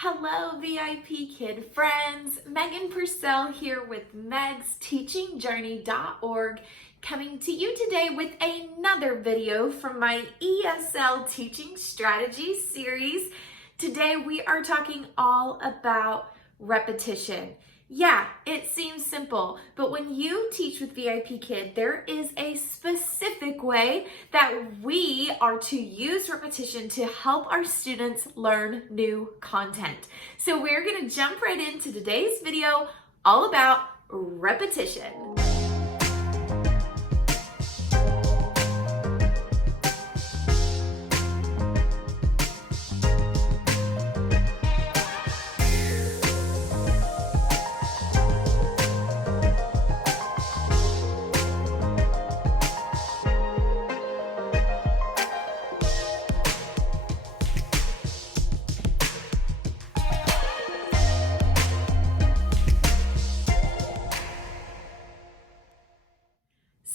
Hello VIPKID friends, Megan Purcell here with megsteachingjourney.org, coming to you today with another video from my ESL Teaching Strategies series. Today we are talking all about repetition. Yeah, it seems simple, but when you teach with VIPKID, there is a specific way that we are to use repetition to help our students learn new content. So we're going to jump right into today's video all about repetition.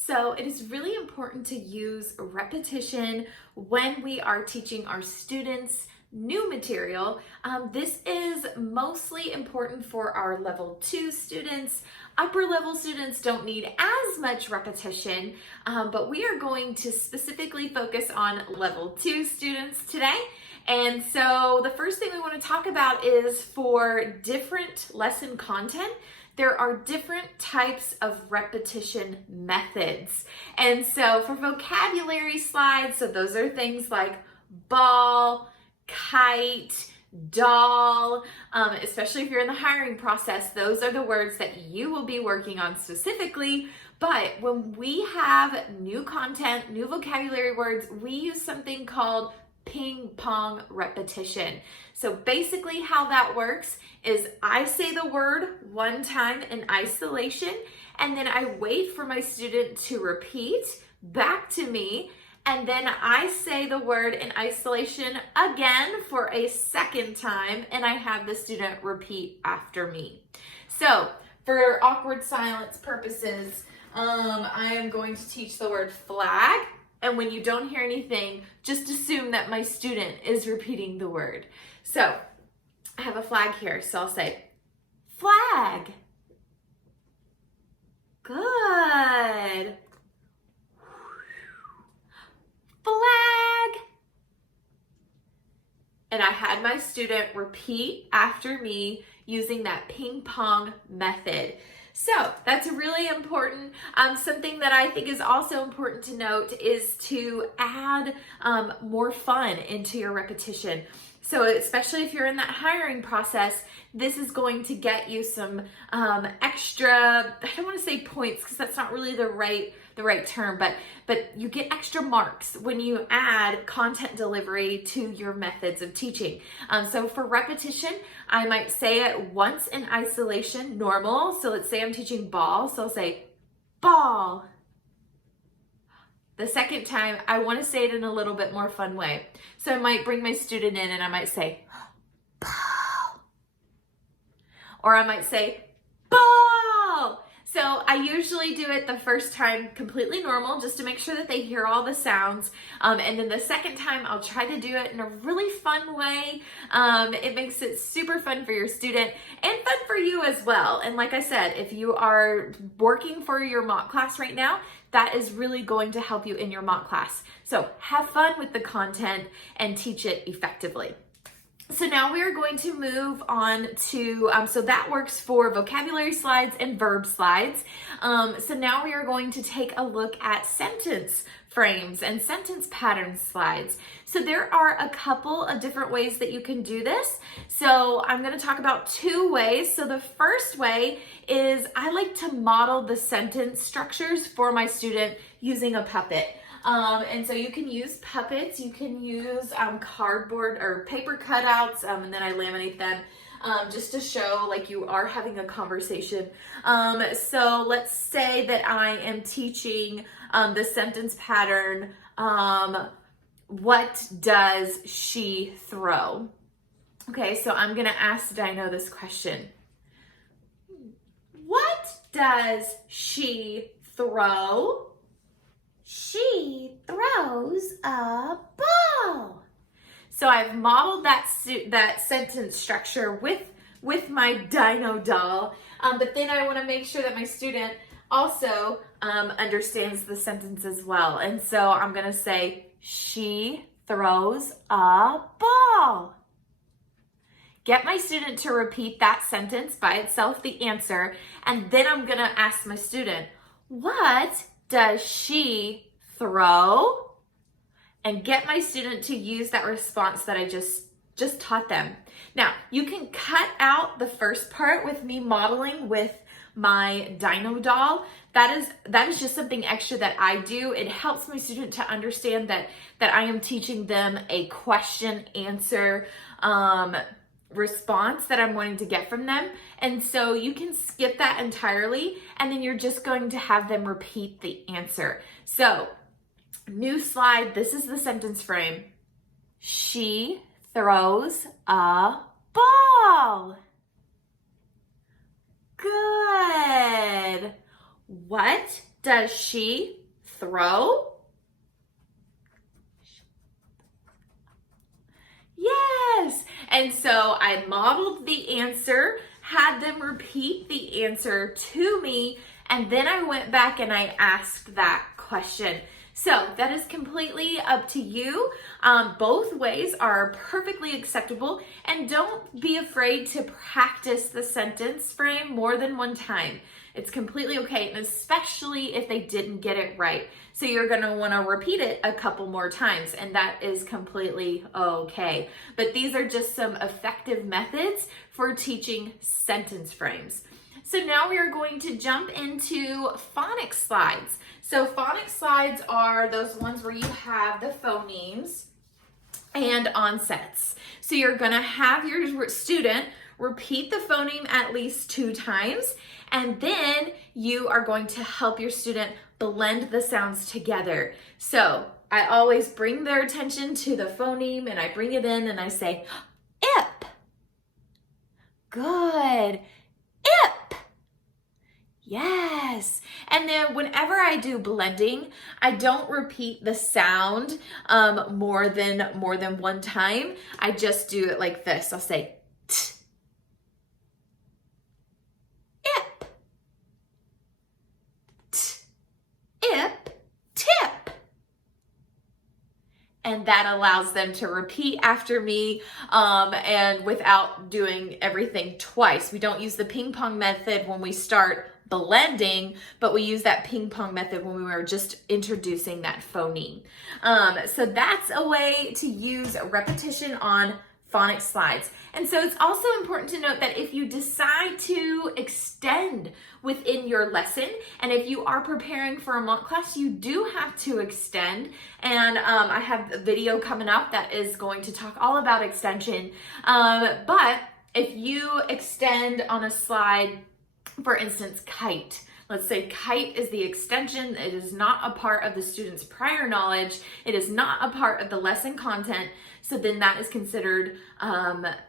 So it is really important to use repetition when we are teaching our students new material. This is mostly important for our level 2 students. Upper level students don't need as much repetition, but we are going to specifically focus on level 2 students today. And so the first thing we want to talk about is for different lesson content, there are different types of repetition methods. And so for vocabulary slides, so those are things like ball, kite, doll, especially if you're in the hiring process, those are the words that you will be working on specifically. But when we have new content, new vocabulary words, we use something called ping pong repetition. So basically how that works is I say the word one time in isolation, and then I wait for my student to repeat back to me, and then I say the word in isolation again for a second time, and I have the student repeat after me. So for awkward silence purposes, I am going to teach the word flag. And when you don't hear anything, just assume that my student is repeating the word. So I have a flag here, so I'll say flag. Good. Flag. And I had my student repeat after me using that ping pong method. So that's really important. Something that I think is also important to note is to add more fun into your repetition. So especially if you're in that hiring process, this is going to get you some extra, I don't want to say points because that's not really the right term, but you get extra marks when you add content delivery to your methods of teaching. So for repetition, I might say it once in isolation, normal. So let's say I'm teaching ball, so I'll say ball. The second time, I want to say it in a little bit more fun way. So I might bring my student in and I might say ball. Or I might say ball. So I usually do it the first time completely normal just to make sure that they hear all the sounds. And then the second time I'll try to do it in a really fun way. It makes it super fun for your student and fun for you as well. And like I said, if you are working for your mock class right now, that is really going to help you in your mock class. So have fun with the content and teach it effectively. So now we are going to move on to, so that works for vocabulary slides and verb slides. So now we are going to take a look at sentence frames and sentence pattern slides. So there are a couple of different ways that you can do this. So I'm going to talk about two ways. So the first way is I like to model the sentence structures for my student using a puppet. And so you can use puppets, you can use cardboard or paper cutouts, and then I laminate them just to show like you are having a conversation. So let's say that I am teaching the sentence pattern, what does she throw? Okay, so I'm gonna ask Dino this question. What does she throw? She throws a ball. So I've modeled that sentence structure with my dino doll, but then I want to make sure that my student also understands the sentence as well. And so I'm going to say, she throws a ball. Get my student to repeat that sentence by itself, the answer, and then I'm going to ask my student, what does she throw? And get my student to use that response that I just taught them. Now, you can cut out the first part with me modeling with my dino doll. That is just something extra that I do. It helps my student to understand that I am teaching them a question answer response that I'm wanting to get from them. And so you can skip that entirely, and then you're just going to have them repeat the answer. So, new slide, this is the sentence frame. She throws a ball. Good. What does she throw? Yes. And so I modeled the answer, had them repeat the answer to me, and then I went back and I asked that question. So that is completely up to you. Both ways are perfectly acceptable, and don't be afraid to practice the sentence frame more than one time. It's completely okay, and especially if they didn't get it right. So you're gonna wanna repeat it a couple more times, and that is completely okay. But these are just some effective methods for teaching sentence frames. So now we are going to jump into phonics slides. So phonics slides are those ones where you have the phonemes and onsets. So you're gonna have your student repeat the phoneme at least 2 times, and then you are going to help your student blend the sounds together. So I always bring their attention to the phoneme, and I bring it in and I say, ip. Good. Ip. Yes. And then whenever I do blending, I don't repeat the sound more than one time. I just do it like this. I'll say t, ip, t, ip, tip. And that allows them to repeat after me and without doing everything twice. We don't use the ping pong method when we start blending, but we use that ping pong method when we were just introducing that phoneme. So that's a way to use repetition on phonics slides. And so it's also important to note that if you decide to extend within your lesson, and if you are preparing for a mock class, you do have to extend. And I have a video coming up that is going to talk all about extension. But if you extend on a slide, for instance, kite. Let's say kite is the extension. It is not a part of the student's prior knowledge. It is not a part of the lesson content. So then that is considered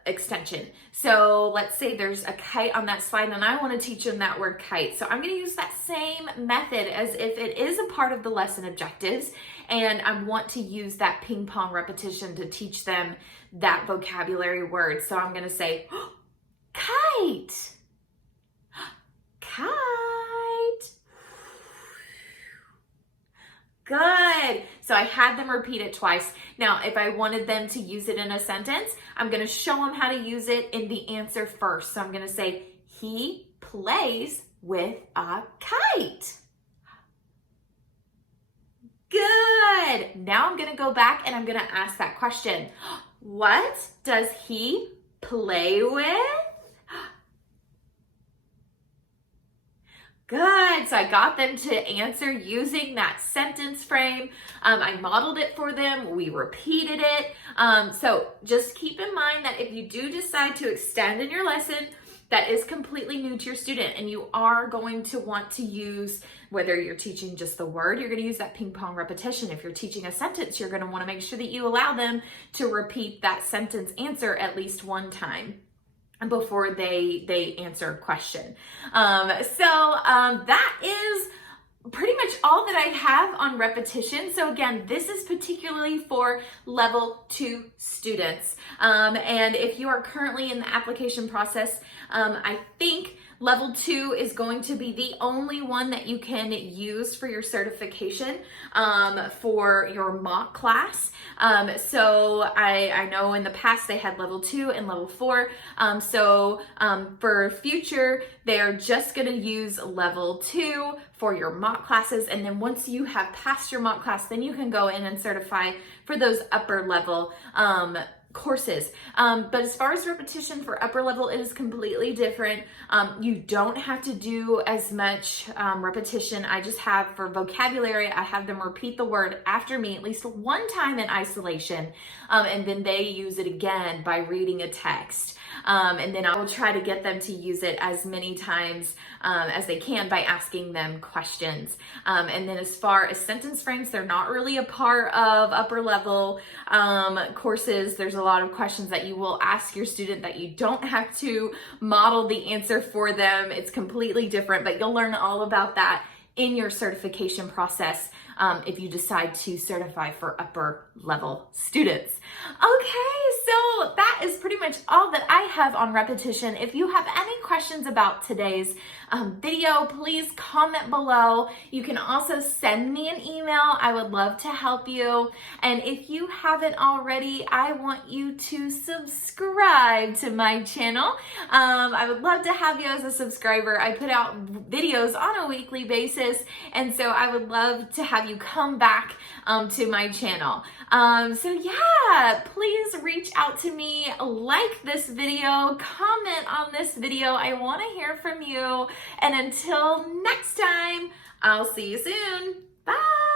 extension. So let's say there's a kite on that slide and I want to teach them that word kite. So I'm going to use that same method as if it is a part of the lesson objectives, and I want to use that ping pong repetition to teach them that vocabulary word. So I'm going to say, oh, kite. Kite. Good. So I had them repeat it twice. Now, if I wanted them to use it in a sentence, I'm going to show them how to use it in the answer first. So I'm going to say, he plays with a kite. Good. Now I'm going to go back and I'm going to ask that question. What does he play with? Good. So I got them to answer using that sentence frame. I modeled it for them. We repeated it. So just keep in mind that if you do decide to extend in your lesson, that is completely new to your student, and you are going to want to use, whether you're teaching just the word, you're going to use that ping pong repetition. If you're teaching a sentence, you're going to want to make sure that you allow them to repeat that sentence answer at least one time before they answer a question. That is pretty much all that I have on repetition. So again, this is particularly for level 2 students. And if you are currently in the application process, I think level 2 is going to be the only one that you can use for your certification for your mock class. So I know in the past they had level 2 and level 4. For future, they're just going to use level 2 for your mock classes. And then once you have passed your mock class, then you can go in and certify for those upper level courses. But as far as repetition for upper level, it is completely different. You don't have to do as much repetition. I just have for vocabulary, I have them repeat the word after me at least one time in isolation. And then they use it again by reading a text. And then I will try to get them to use it as many times as they can by asking them questions. And then as far as sentence frames, they're not really a part of upper level courses. There's a lot of questions that you will ask your student that you don't have to model the answer for them. It's completely different, but you'll learn all about that in your certification process if you decide to certify for upper level students. Okay, so that is pretty much all that I have on repetition. If you have any questions about today's video, please comment below. You can also send me an email. I would love to help you. And if you haven't already, I want you to subscribe to my channel. I would love to have you as a subscriber. I put out videos on a weekly basis, and so I would love to have you come back to my channel. So yeah, please reach out to me, like this video, comment on this video. I want to hear from you. And until next time, I'll see you soon. Bye.